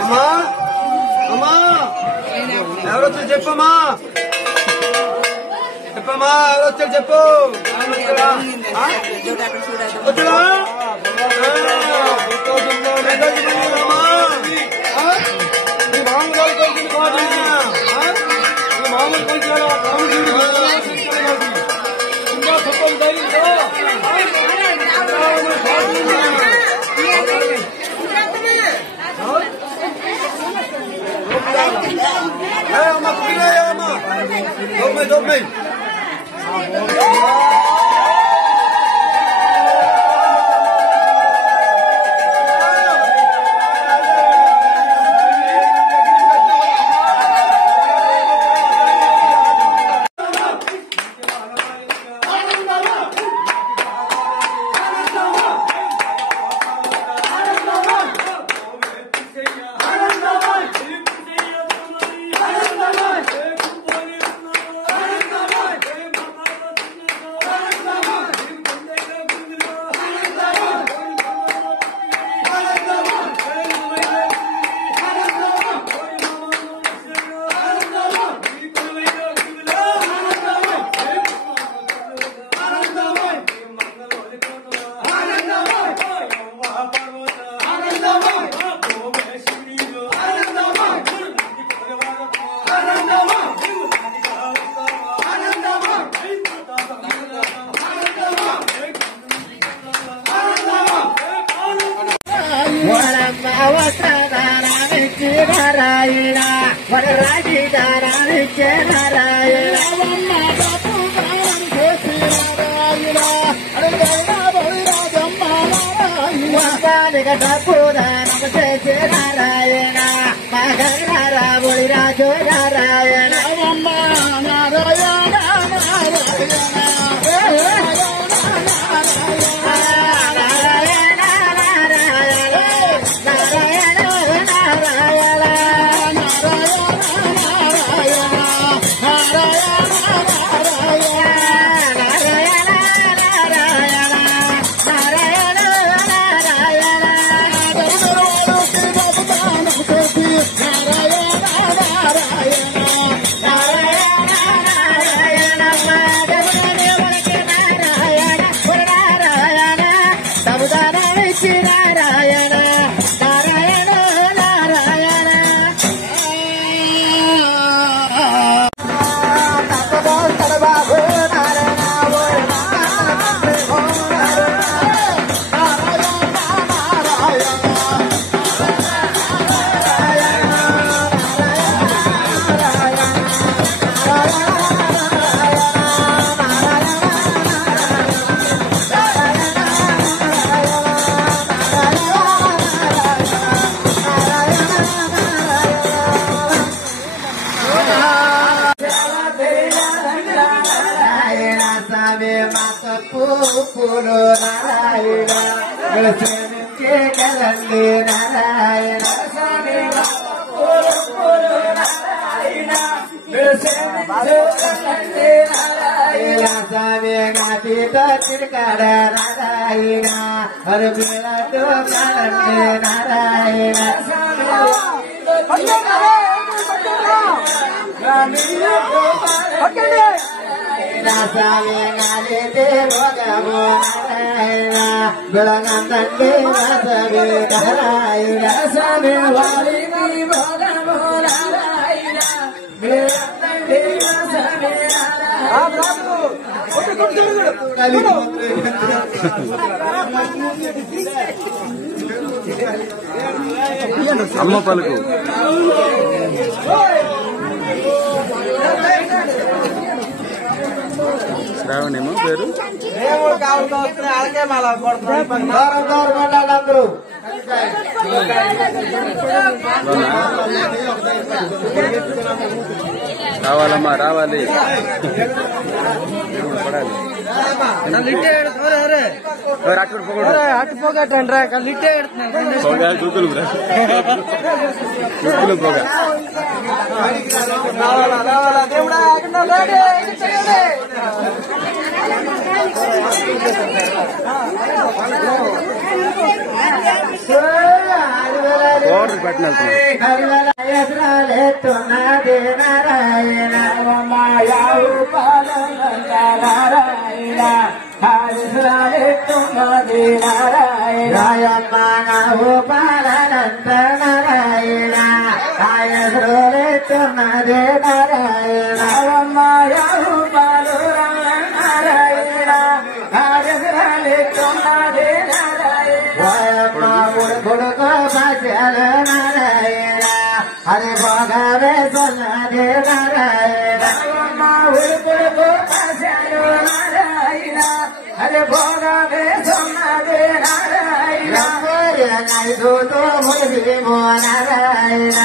అమ్మా అమ్మా ఎవరొచ్చు చెప్పమ్మా చెప్పమ్మా ఎవరొచ్చు చెప్పు Don't me. అమ్మ పలుకు శ్రావణేమో పేరు రావాలమ్మా రావాలి పడాలి అటు పోగట్టండ్రా లిట్టే పొగా చూతులు పొగా దేవుడా రాజు పట్టిన నారాయణ మాయావు నారాయణ హారిసురాలెత్తున్నది నారాయణ మానవు పాలనంత నారాయణ హాయసులెత్తున్నది నారాయణ మాయావు పాలు నారాయణ హారిసురాలెత్తున్నది నారాయణ కొడుకు భాషలు నారాయణ హరి భోగవే సన్నది నారాయణ కొడుకు భాషలు నారాయణ హరి భోగవే సన్నది నారాయణ నైదుతో ములిమో నారాయణ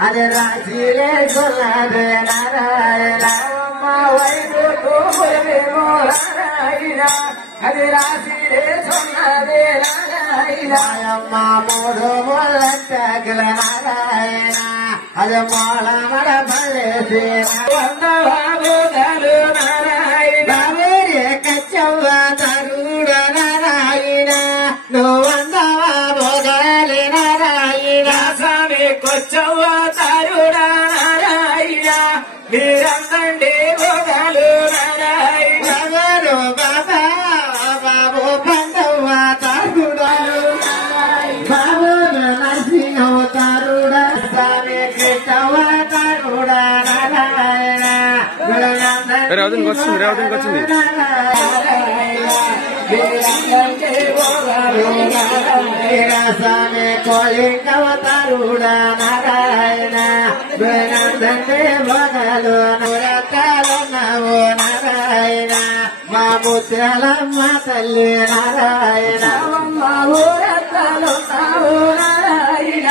హరి రాశిలే సన్నది నారాయణ వైదుతో ములిమో నారాయణ హరి రాశిలే సన్నది నారాయణ మూడు ముళ్ళ నారాయణ అది మోళ మడ పడేసి వందవాబోదలు నారాయణ కచ్చవ్వ తరుడ నారాయణ నువ్వు వందవాబోదలి నారాయణ స్వామి కొచ్చవ్వ తరుడ నారాయణ మీరందండి బోదలు నారాయణ బాబా బాబు పండవ్వ తరుడలు బాబు నరసింహ తరుడ స్వామి కృష్ణవ తరుడ నారాయణ రేవదికి వచ్చింది స్వామి కోలింగవ తరుడ నారాయణ మొగలు నవరకాలన్నావు నారాయణ మా ముత్యాలమ్మ తల్లి నారాయణ మా ఊరత్తలున్నావు నారాయణ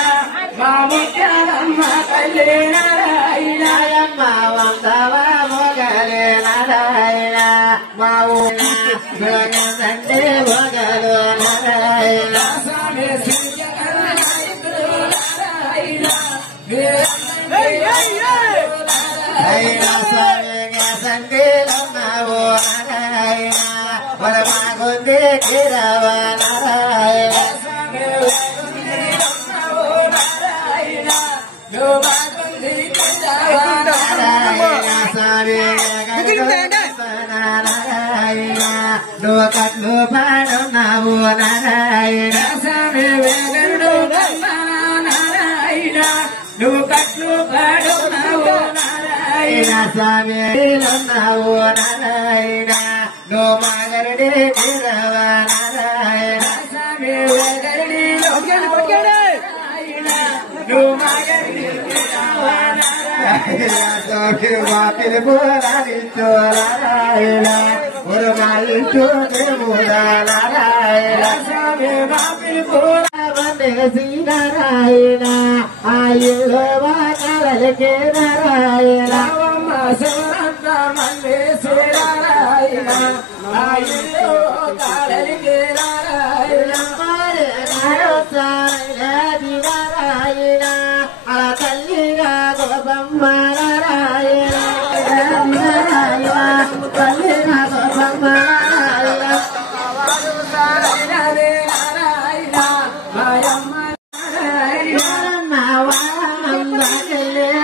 మా ముత్యాలమ్మ తల్లి నారాయణ మా వందవ మొగలే నారాయణ మా ఊరంటే మొగలు నారాయణ స్వామి సంగీలన్నావు నారాయణ వరమాగుంది గిరవ నారాయణ నారాయణ నువ్వు కట్లు పాడున్నావు నారాయణ స్వామి వేగడు నారాయణ నువ్వు కట్లు పాడున్నావు నారాయణ స్వామి ఉన్నావు నారాయణ నువ్వు మాగరుడి గిరవ నారాయణ స్వామి వేగడి నువ్వు మాగరుడి గిరవ పిలుపు రాణించు నారాయణ ఉరుమాలించు నారాయణ స్వామి మా పిలుపు వందేసి నారాయణ ఆయులో వానలకే నారాయణ సూరంత మల్లేసి నారాయణ ఆయులో కాలలికే నారాయణ నారాయణ ఆ తల్లిగా గోపమ్మ నారాయణ తల్లిగా గోపమ్మ నారాయణ మాయమ్మ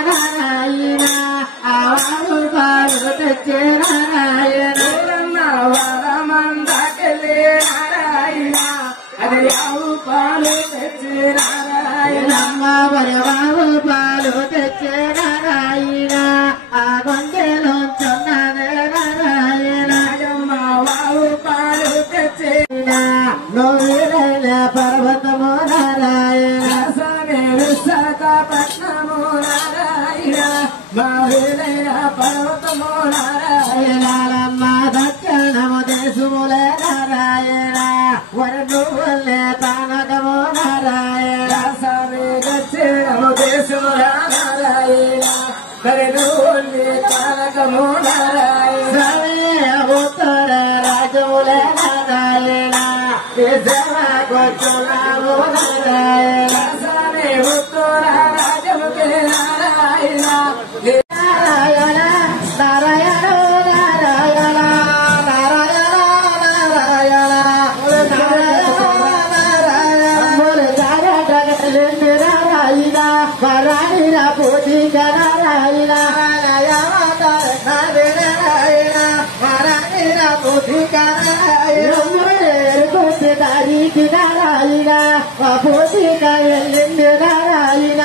నారాయణ ఆవు పాలు తెచ్చే నారాయణ వరమందకెళ్ళే నారాయణ అది ఆవు పాలు తెచ్చే నారాయణ వరవావు పాలు తెచ్చే నారాయణ ఆ గొంతెలోంచున్నదే నారాయణ వావు పాలు తెచ్చే నోవిరైన పర్వతము నారాయణ స్వామి విశాఖపట్నము నారాయణ మావిరైన పర్వతము నారాయణ దక్షిణము దేశములే నారాయణ వరనులే తానకము నారాయణ స్వామి దక్షిణము దేశముల నారాయణ వరనులే తానకము నారాయణ స్వామి ఉత్తర రాజములే నారాయణ దేశమకొచ్చున్నాము నారాయణ స్వామి ఉత్తర రాజముకే నారాయణ నారాయణ నారాయణ నారాయణ నారాయణ నారాయణ నారాయణ నారాయణ పూజిక నారాయణ నారాయణ నారాయణ పూజిక నారాయణ పూజి దారికి నారాయణ పూజిక వెళ్ళింది నారాయణ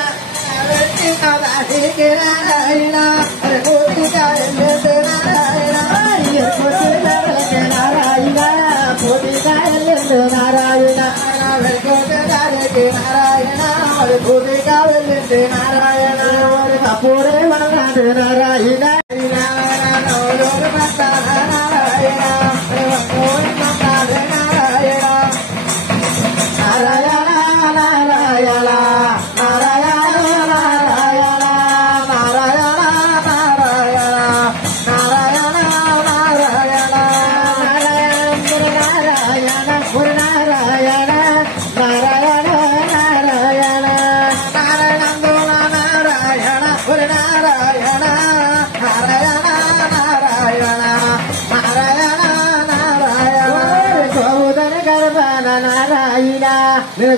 దారికి నారాయణ పూజిక వెళ్ళింది నారాయణ నారాయణ పూజిక వెళ్ళింది నారాయణ దారికి నారాయణ పూజిక వెళ్ళింది నారాయణ పూరే వనరాడు నారాయణ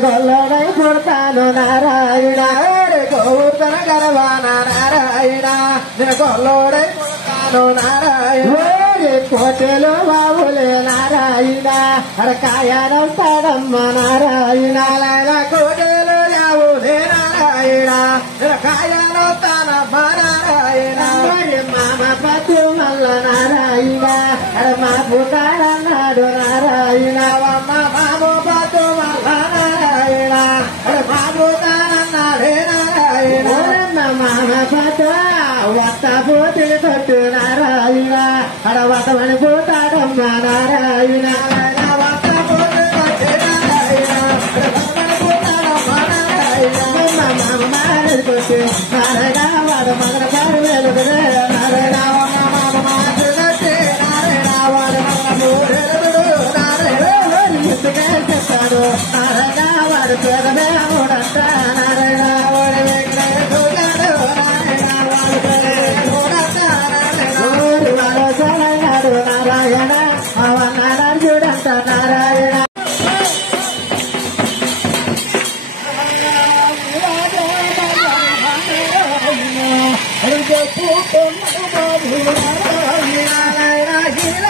గొల్లడై పుడతాను నారాయణ గౌతన గర్వాన నారాయణ గొల్లడై పుడతాను నారాయణ కోటెలో బాబులే నారాయణ అరకాయనం పడమ్మ నారాయణ కోటెలో బాబులే నారాయణ కాయలో తనమ్మ నారాయణ మామ పతు మల్ల నారాయణ మా పుట్టాడన్నాడు నారాయణ బాబు పతు మల్ల నారాయణ బాబు తానన్నాడే నారాయణ మామ పతు వత్త పోతులు కొట్టు నారాయణ వతమని పోతాడమ్మ నారాయణ వత్త పోతులు కొట్టు నారాయణ మామ మారది కొట్టు నారాయణ వాడు మగన కారు వెలుగు నారాయణ చెప్తాడు నారాయణ వాడు పేదమే మూడంట నారాయణ వాడు నారాయణ నారాయణ అవన్నాడు చూడంట నారాయణ నారాయణ